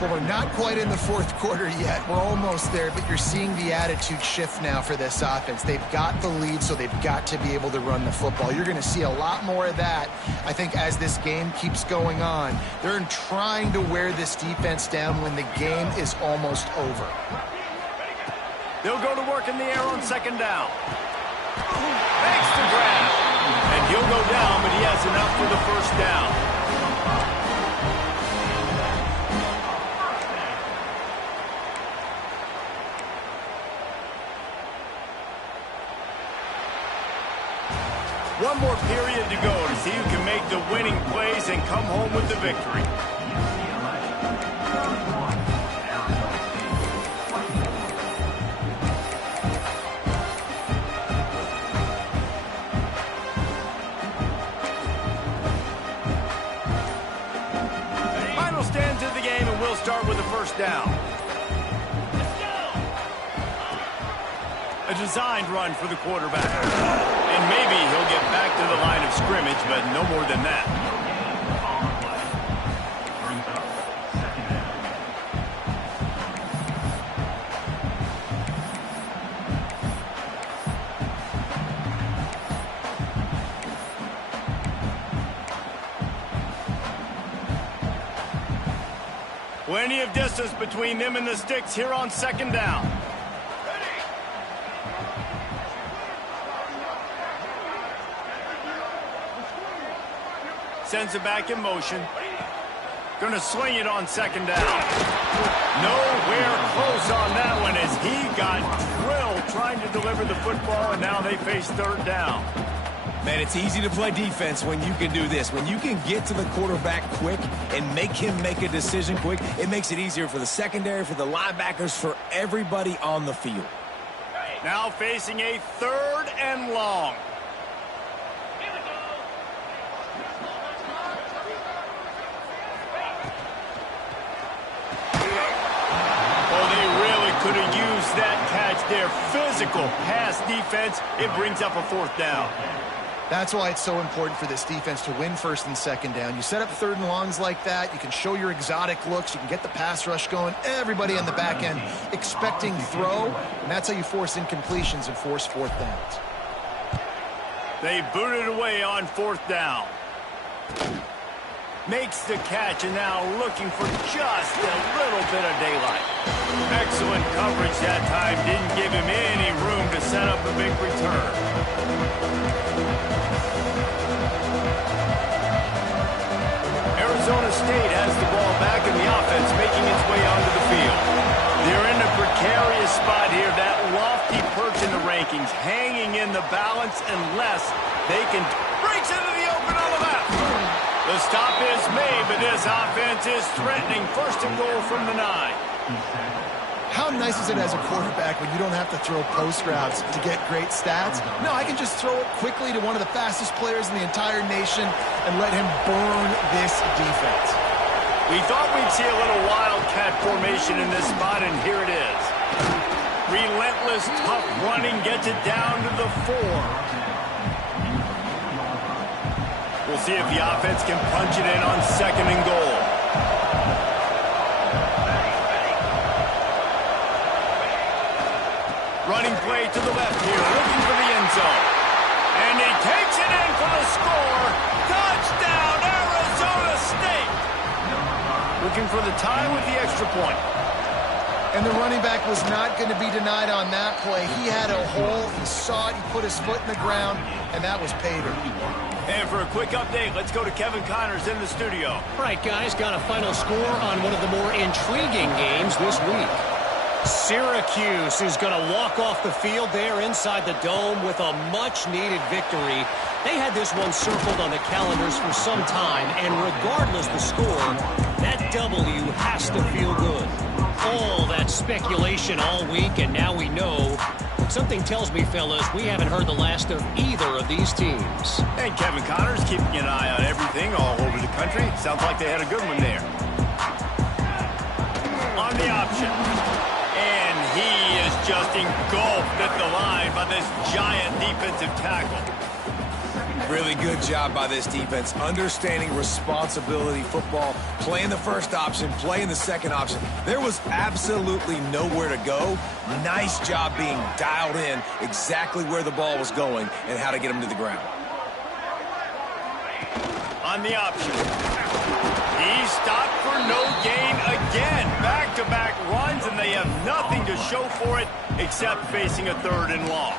Well, we're not quite in the fourth quarter yet. We're almost there, but you're seeing the attitude shift now for this offense. They've got the lead, so they've got to be able to run the football. You're going to see a lot more of that, I think, as this game keeps going on. They're trying to wear this defense down when the game is almost over. They'll go to work in the air on second down. Makes the grab. And he'll go down, but he has enough for the first down. One more period to go to see who can make the winning plays and come home with the victory. Final stands of the game, and we'll start with the first down. A designed run for the quarterback. And maybe he'll get back to the line of scrimmage, but no more than that. Plenty of distance between them and the sticks here on second down. Sends it back in motion. Going to swing it on second down. Nowhere close on that one as he got drilled trying to deliver the football, and now they face third down. Man, it's easy to play defense when you can do this. When you can get to the quarterback quick and make him make a decision quick, it makes it easier for the secondary, for the linebackers, for everybody on the field. Now facing a third and long. Could have used that catch there. Physical pass defense. It brings up a fourth down. That's why it's so important for this defense to win first and second down. You set up third and longs like that. You can show your exotic looks. You can get the pass rush going. Everybody on the back end expecting throw. And that's how you force incompletions and force fourth downs. They booted away on fourth down. Makes the catch, and now looking for just a little bit of daylight. Excellent coverage that time. Didn't give him any room to set up a big return. Arizona State has the ball back in the offense, making its way onto the field. They're in a precarious spot here. That lofty perch in the rankings, hanging in the balance unless they can break into the open on the left. The stop is made, but this offense is threatening. First and goal from the 9. How nice is it as a quarterback when you don't have to throw post routes to get great stats? No, I can just throw it quickly to one of the fastest players in the entire nation and let him burn this defense. We thought we'd see a little wildcat formation in this spot, and here it is. Relentless, tough running gets it down to the 4. We'll see if the offense can punch it in on second and goal. Running play to the left here, looking for the end zone. And he takes it in for the score. Touchdown, Arizona State. Looking for the tie with the extra point. And the running back was not going to be denied on that play. He had a hole, he saw it, he put his foot in the ground, and that was pay dirt. And for a quick update, let's go to Kevin Connors in the studio. All right, guys, got a final score on one of the more intriguing games this week. Syracuse is going to walk off the field there inside the dome with a much-needed victory. They had this one circled on the calendars for some time, and regardless the score, that W has to feel good. All that speculation all week, and now we know. Something tells me, fellas, we haven't heard the last of either of these teams. And Kevin Connors keeping an eye on everything all over the country. Sounds like they had a good one there. On the option. And he is just engulfed the line by this giant defensive tackle. Really good job by this defense, understanding responsibility football, playing the first option, playing the second option. There was absolutely nowhere to go. Nice job being dialed in exactly where the ball was going and how to get him to the ground. On the option. He stopped for no gain again. Back-to-back runs, and they have nothing to show for it except facing a 3rd and long.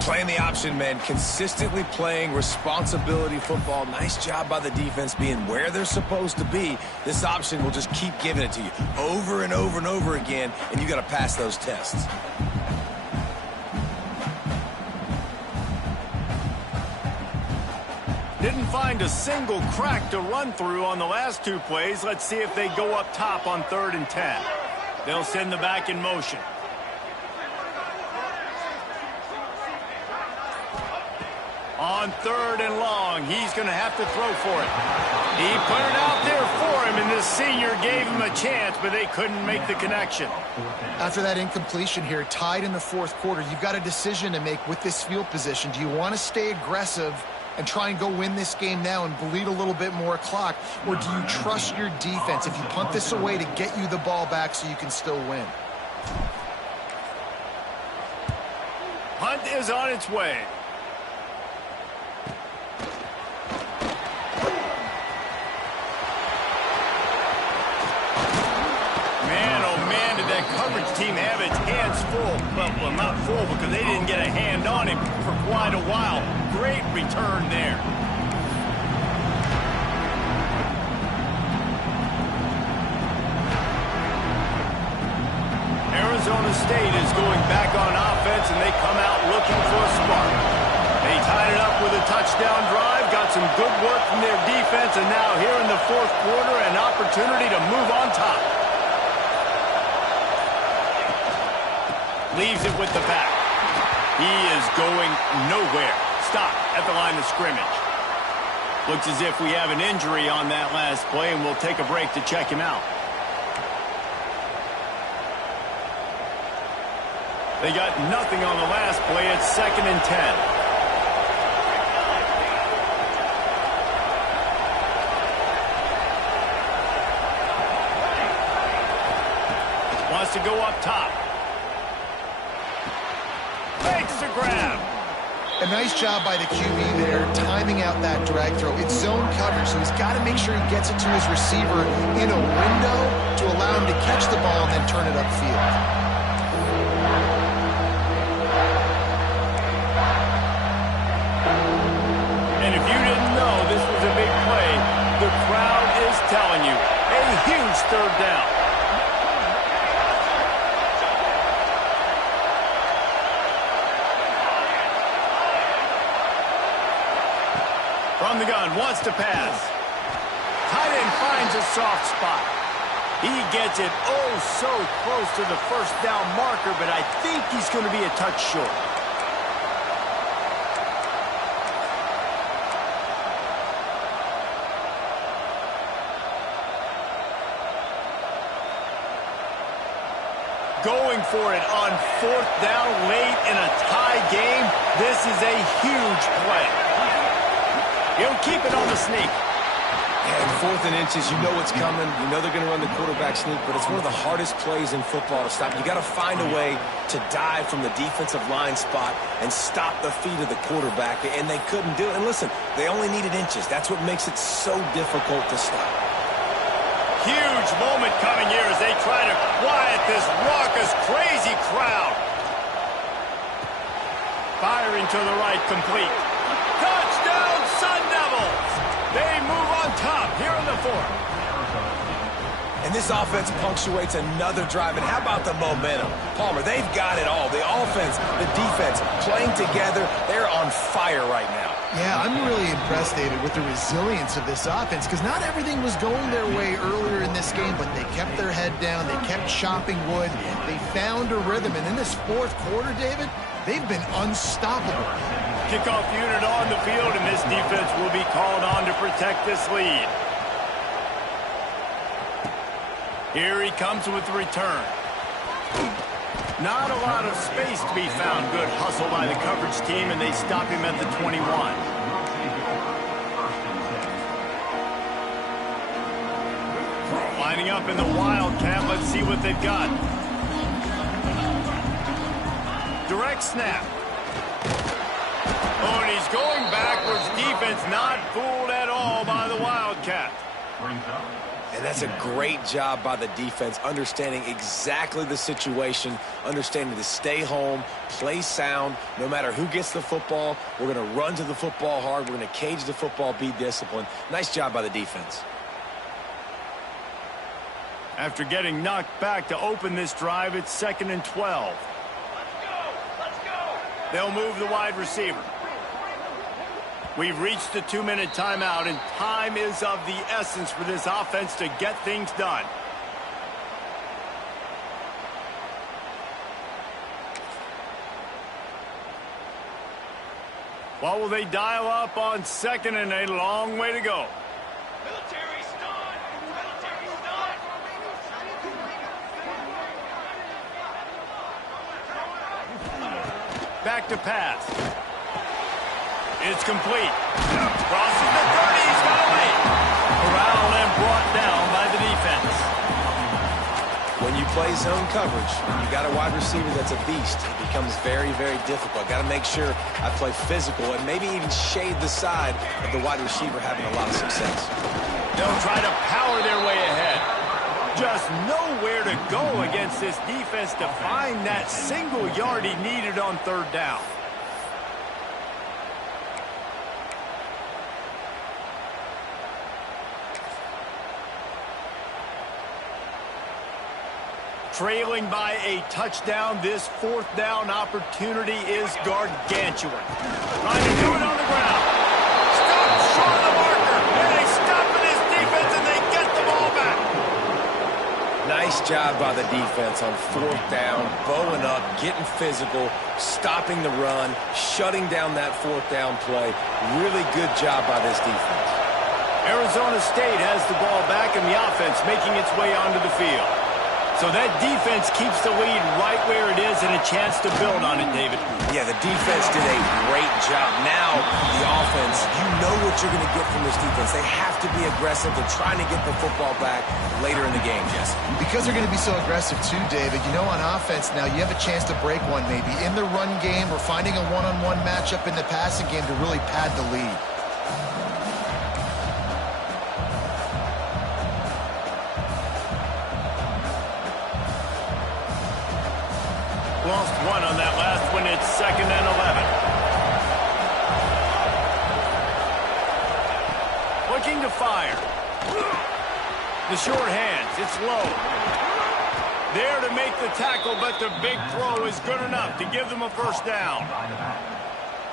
Playing the option, man, consistently playing responsibility football. Nice job by the defense being where they're supposed to be. This option will just keep giving it to you over and over and over again, and you got to pass those tests. Didn't find a single crack to run through on the last 2 plays. Let's see if they go up top on 3rd and 10. They'll send the back in motion. On 3rd and long, he's going to have to throw for it. He put it out there for him, and the senior gave him a chance, but they couldn't make the connection. After that incompletion here, tied in the 4th quarter, you've got a decision to make with this field position. Do you want to stay aggressive and try and go win this game now and bleed a little bit more clock, or do you trust your defense if you punt this away to get you the ball back so you can still win? Punt is on its way. Coverage team have its hands full. Well, not full because they didn't get a hand on him for quite a while. Great return there. Arizona State is going back on offense, and they come out looking for a spark. They tied it up with a touchdown drive, got some good work from their defense, and now here in the 4th quarter, an opportunity to move on top. Leaves it with the back. He is going nowhere. Stop at the line of scrimmage. Looks as if we have an injury on that last play, and we'll take a break to check him out. They got nothing on the last play. It's 2nd and 10. Wants to go up top. Makes a grab. A nice job by the QB there, timing out that drag throw. It's zone coverage, so he's got to make sure he gets it to his receiver in a window to allow him to catch the ball and then turn it upfield. And if you didn't know this was a big play, the crowd is telling you. A huge 3rd down. From the gun, wants to pass. Tight end finds a soft spot. He gets it oh so close to the 1st down marker, but I think he's going to be a touch short. Going for it on 4th down late in a tie game. This is a huge play. He'll keep it on the sneak. And 4th and inches, you know what's coming. You know they're going to run the quarterback sneak, but it's one of the hardest plays in football to stop. You got to find a way to dive from the defensive line spot and stop the feet of the quarterback, and they couldn't do it. And listen, they only needed inches. That's what makes it so difficult to stop. Huge moment coming here as they try to quiet this raucous, crazy crowd. Firing to the right, complete. Touchdown, Sun Devils! They move on top here in the 4th. And this offense punctuates another drive. And how about the momentum? Palmer, they've got it all. The offense, the defense, playing together. They're on fire right now. Yeah, I'm really impressed, David, with the resilience of this offense, because not everything was going their way earlier in this game, but they kept their head down. They kept chopping wood. They found a rhythm. And in this 4th quarter, David, they've been unstoppable. Kickoff unit on the field, and this defense will be called on to protect this lead. Here he comes with the return. Not a lot of space to be found. Good hustle by the coverage team, and they stop him at the 21. Lining up in the Wildcat. Let's see what they've got. Direct snap. Oh, and he's going backwards. Defense not fooled at all by the Wildcat. And that's a great job by the defense, understanding exactly the situation, understanding to stay home, play sound. No matter who gets the football, we're going to run to the football hard. We're going to cage the football, be disciplined. Nice job by the defense. After getting knocked back to open this drive, it's 2nd and 12. Let's go. They'll move the wide receiver. We've reached the 2-minute timeout, and time is of the essence for this offense to get things done. What will they dial up on 2nd and a long way to go? Military start! Military start! Back to pass. It's complete. Crosses the 30. He's got away. Corralled and brought down by the defense. When you play zone coverage, you got a wide receiver that's a beast. It becomes very, very difficult. Got to make sure I play physical and maybe even shade the side of the wide receiver having a lot of success. They'll try to power their way ahead. Just nowhere to go against this defense to find that single yard he needed on 3rd down. Trailing by a touchdown, this 4th down opportunity is gargantuan. Trying to do it on the ground. Stop short of the marker. And they stop in his defense and they get the ball back. Nice job by the defense on 4th down, bowing up, getting physical, stopping the run, shutting down that 4th down play. Really good job by this defense. Arizona State has the ball back and the offense making its way onto the field. So that defense keeps the lead right where it is and a chance to build on it, David. Yeah, the defense did a great job. Now, the offense, you know what you're going to get from this defense. They have to be aggressive. They're trying to get the football back later in the game, Jesse. Because they're going to be so aggressive too, David. You know, on offense now, you have a chance to break one maybe in the run game or finding a one-on-one matchup in the passing game to really pad the lead. Lost one on that last one. It's 2nd and 11. Looking to fire. The short hands. It's low. There to make the tackle, but the big throw is good enough to give them a 1st down.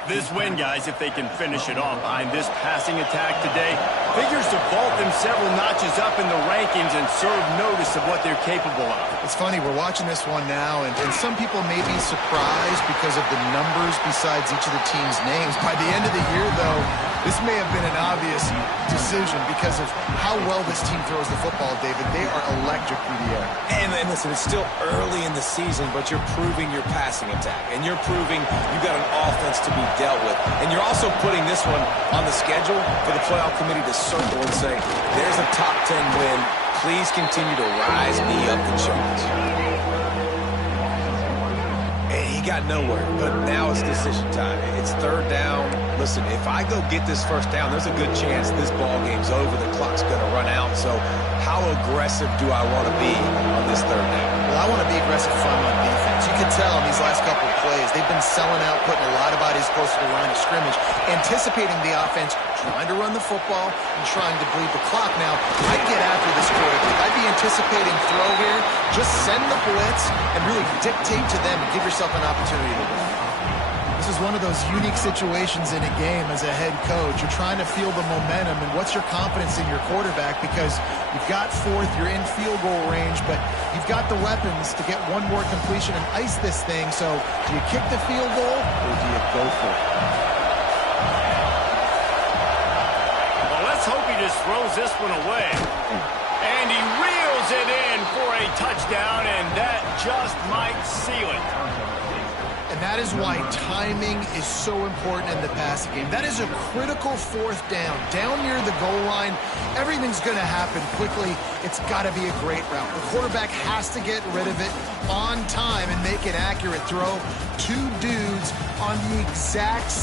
This win, guys, if they can finish it off behind this passing attack today, figures to vault them several notches up in the rankings and serve notice of what they're capable of. It's funny, we're watching this one now, and some people may be surprised because of the numbers besides each of the team's names. By the end of the year, though, this may have been an obvious decision because of how well this team throws the football, David. They are electric through the air. And listen, it's still early in the season, but you're proving your passing attack, and you're proving you've got an offense to be dealt with. And you're also putting this one on the schedule for the playoff committee to circle and say, there's a top 10 win. Please continue to rise me up the charts. And he got nowhere, but now it's decision time. It's 3rd down. Listen, if I go get this 1st down, there's a good chance this ball game's over. The clock's going to run out. So how aggressive do I want to be on this 3rd down? Well, I want to be aggressive from on defense. You can tell in these last couple of plays, they've been selling out, putting a lot of bodies close to the line of scrimmage, anticipating the offense, trying to run the football, and trying to bleed the clock. Now, I'd get after this quarterback. I'd be anticipating throw here. Just send the blitz and really dictate to them and give yourself an opportunity to win. This is one of those unique situations in a game as a head coach. You're trying to feel the momentum, and what's your confidence in your quarterback? Because you've got 4th, you're in field goal range, but you've got the weapons to get one more completion and ice this thing. So do you kick the field goal or do you go for it? Well, let's hope he just throws this one away. And he reels it in for a touchdown, and that just might seal it. that is why timing is so important in the passing game. That is a critical fourth down. Down near the goal line, everything's going to happen quickly. It's got to be a great route. The quarterback has to get rid of it on time and make an accurate throw. Two dudes on the exact same